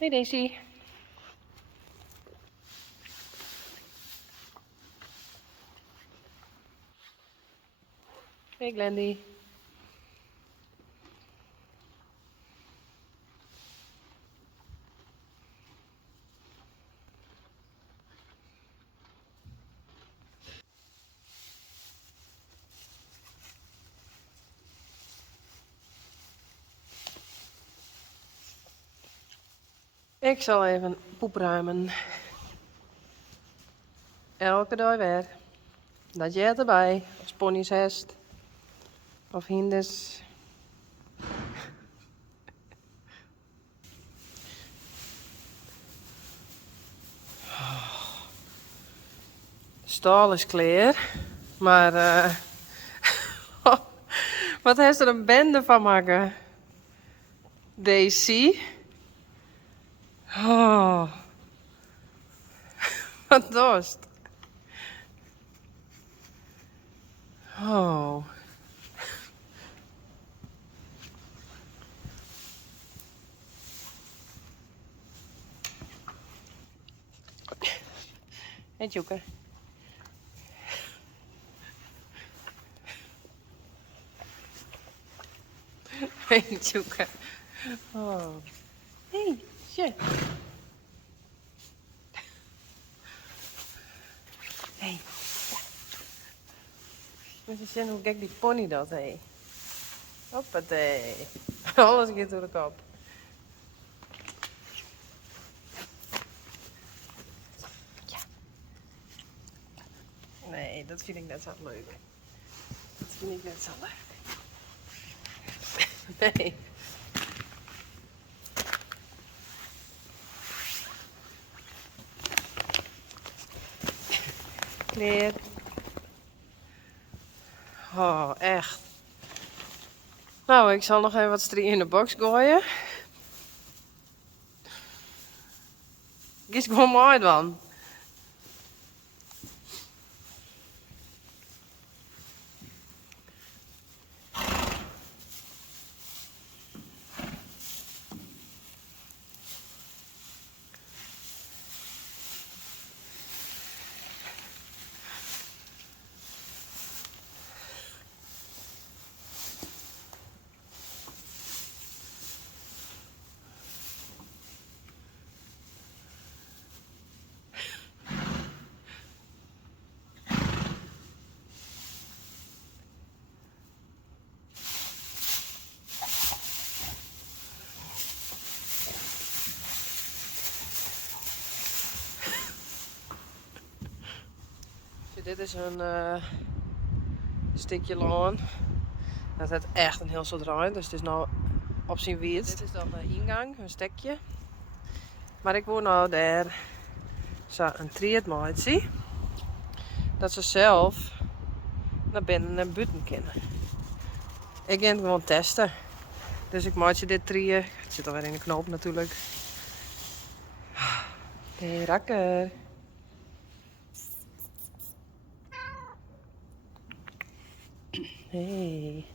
Hey Daisy. Hey Glendy. Ik zal even poep ruimen. Elke dag weer. Dat jij erbij. Als ponies hest. Of hinders. De stal is klaar. Maar wat heeft er een bende van maken? Daisy. Oh. Wat dorst. Oh. Hey Joeke. Hey Joeke. Oh. Hey, shit. Hey. Moet je zien hoe gek die pony dat heeft. Hoppatee. Alles gaat door de kop. Ja. Nee, dat vind ik net zo leuk. Dat vind ik net zo leuk. Nee. Kleer. Oh, echt. Nou, ik zal nog even wat strie in de box gooien. Kies gewoon mooi dan. Dit is een stukje laan. Dat heeft echt een heel soort ruim, dus het is nou op zijn wierd. Dit is dan de ingang, een stekje. Maar ik woon nou daar zo een triatmaatje. Dat ze zelf naar binnen en buiten kunnen. Ik ga het gewoon testen. Dus ik maak je dit trieën. Het zit alweer in de knoop natuurlijk. Hey rakker. Hey.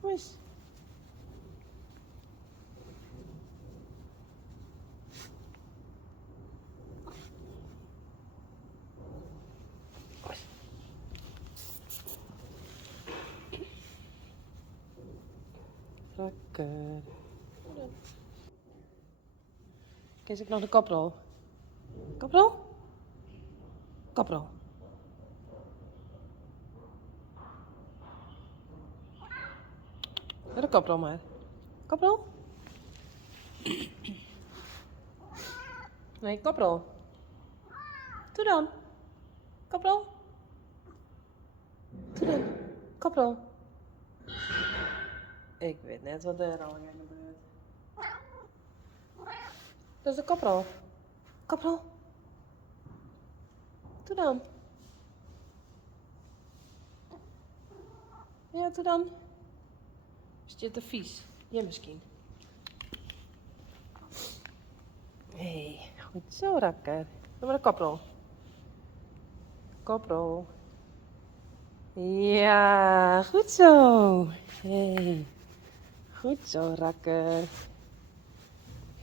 Moes. Rakker. Kies ik nog de kaprol? Kaprol? Kaprol. Ja, de kaprol maar. Kaprol? Nee, kaprol. Doe dan. Kaprol. Doe dan. Kaprol. Ik weet net wat er al in gebeurt. Dat is de kaprol. Kaprol. Doe dan. Ja, doe dan. Is je te vies? Ja, misschien. Hé, goed zo, rakker. Doe maar de kaprol. Kaprol. Ja, goed zo. Hey. Goed zo, rakker.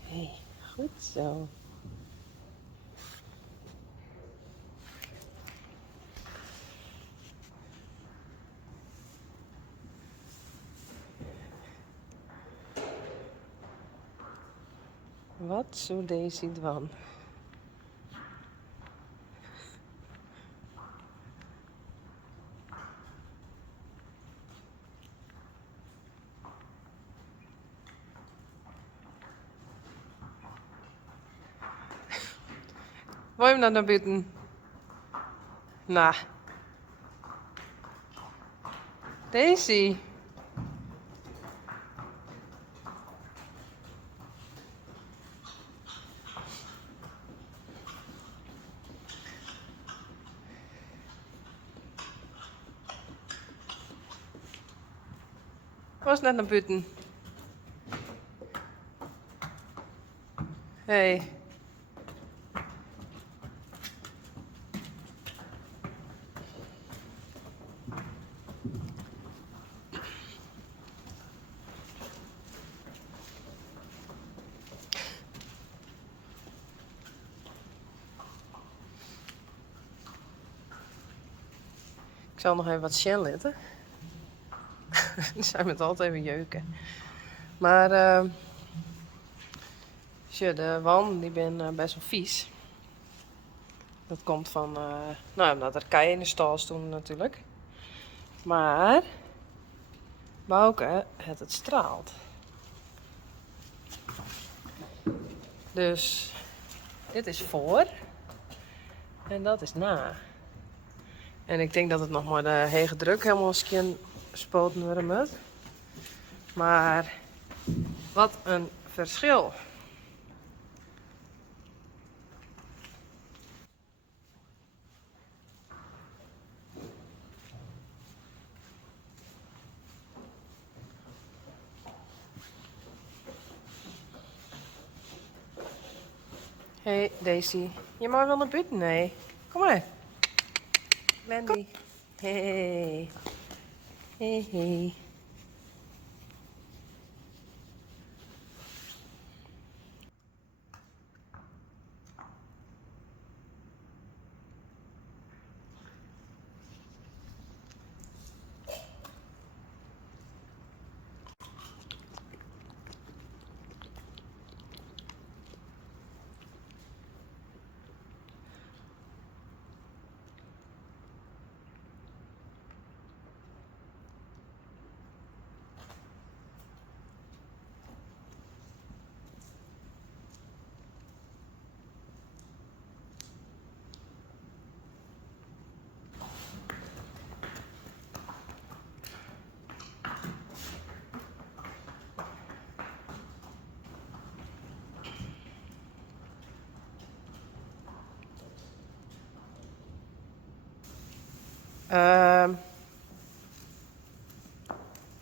Hey. Goed zo. Wat zou deze doen? Wil je hem dan naar buiten? Nou. Daisy. Was net naar buiten. Hey. Ik zal nog even wat Shell letten. Die zijn met altijd even jeuken. Maar de wanden die ben best wel vies. Dat komt van, nou, omdat er keien in de stal stonden natuurlijk. Maar Bouke, het straalt. Dus dit is voor en dat is na. En ik denk dat het nog maar de hege druk helemaal skin spoten worden moet. Maar wat een verschil. Hey Daisy, je mag wel naar buiten, nee. Kom maar. Mandy. Hey. Hey, hey.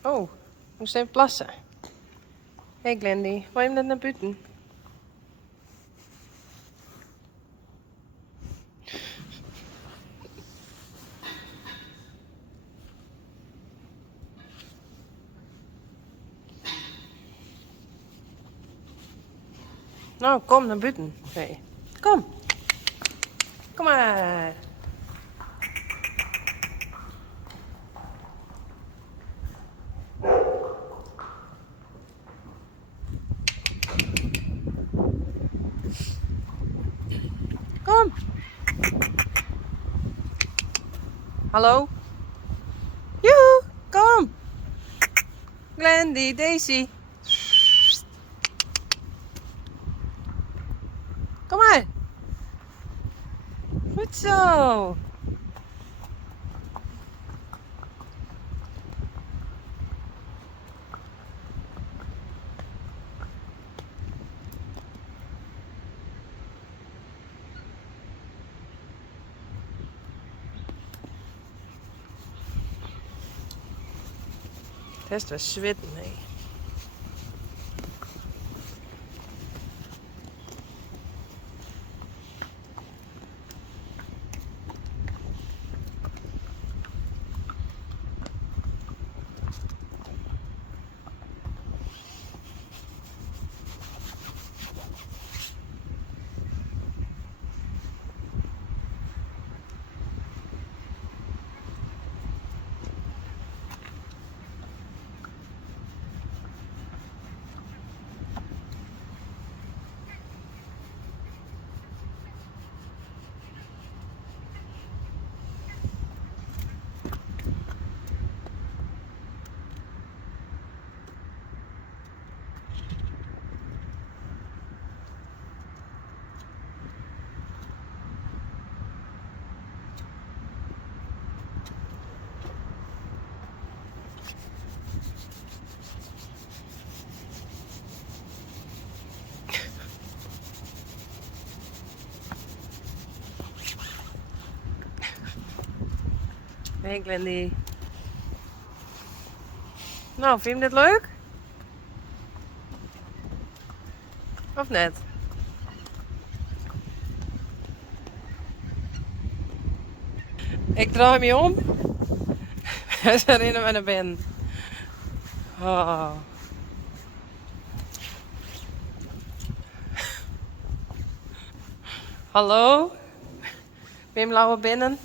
Oh, ik moest even plassen. Hey Glendy, wil je hem net naar buiten? Nou, kom naar buiten. Hey. Kom. Kom maar. Kom. Hallo? Joe, kom. Glendy, Daisy. Kom maar. Goed zo. Het is wel zwitten, nee. Hey Glendy. Nou, vind je dit leuk? Of net? Ik draai me om. En ze rennen we naar binnen. Oh. Hallo? Wim Lauwe binnen.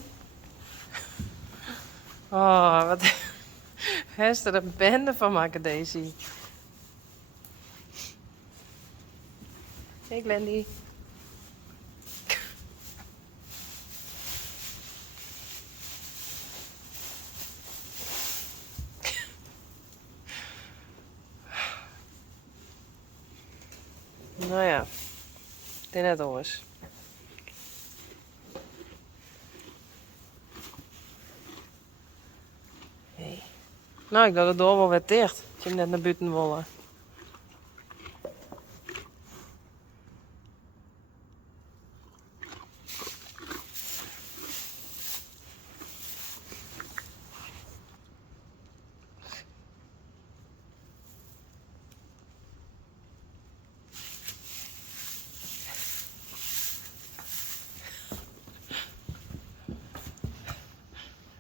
Oh, wat heeft er een bende van maken, Daisy. Hey Glendy. Nou ja, het is net anders. Hey. Nou, ik dacht de deur wel weer dicht. Als je hem net naar buiten willen.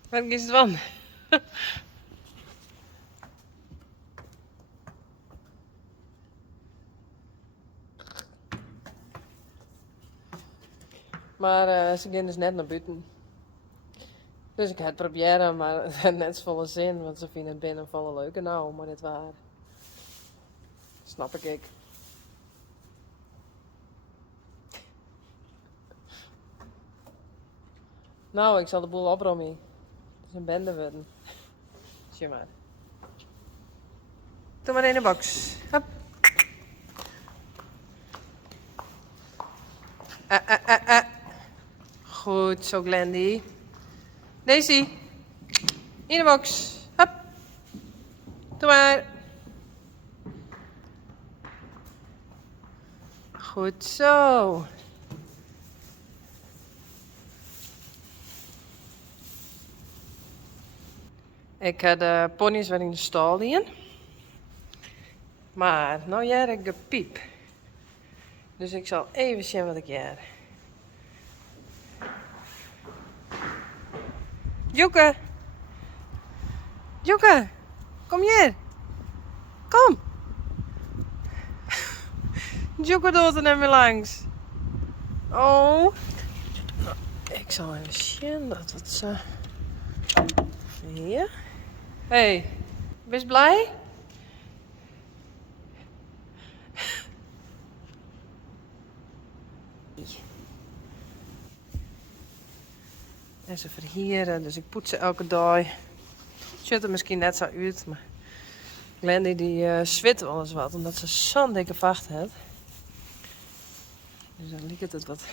Wat is het van? Maar ze gaan dus net naar buiten. Dus ik ga het proberen, maar het heeft net volle zin. Want ze vinden het binnen volle leuke nou, maar dit waar. Snap ik. Nou, ik zal de boel oprommen. Het is een bende worden. Zie maar. Doe maar in de box. Hop. Goed zo, Glendy. Daisy. In de box. Hop. Doe maar. Goed zo. Ik heb de ponies weer in de stal liggen. Maar nou jij ik de piep. Dus ik zal even zien wat ik jij. Joeke! Joeke! Kom hier! Kom! Joeke doet er net weer langs. Oh! Nou, ik zal even zien dat het zo. Hier. Hey, wees blij? En ze verhieren, dus ik poets ze elke dag. Het ziet er misschien net zo uit, maar Glendy die zwit wel eens wat, omdat ze zo'n dikke vacht heeft. Dus dan lijkt het wat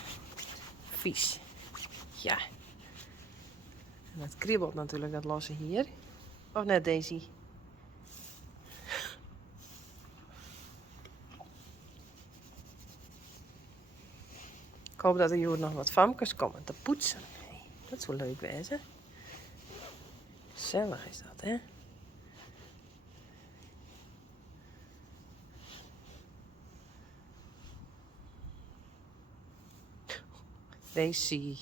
vies. Ja. En dat kriebelt natuurlijk, dat losse hier. Of net Daisy? Ik hoop dat er hier nog wat famkes komen te poetsen. Hey, dat zou leuk wezen. Gezellig is dat, hè? Daisy.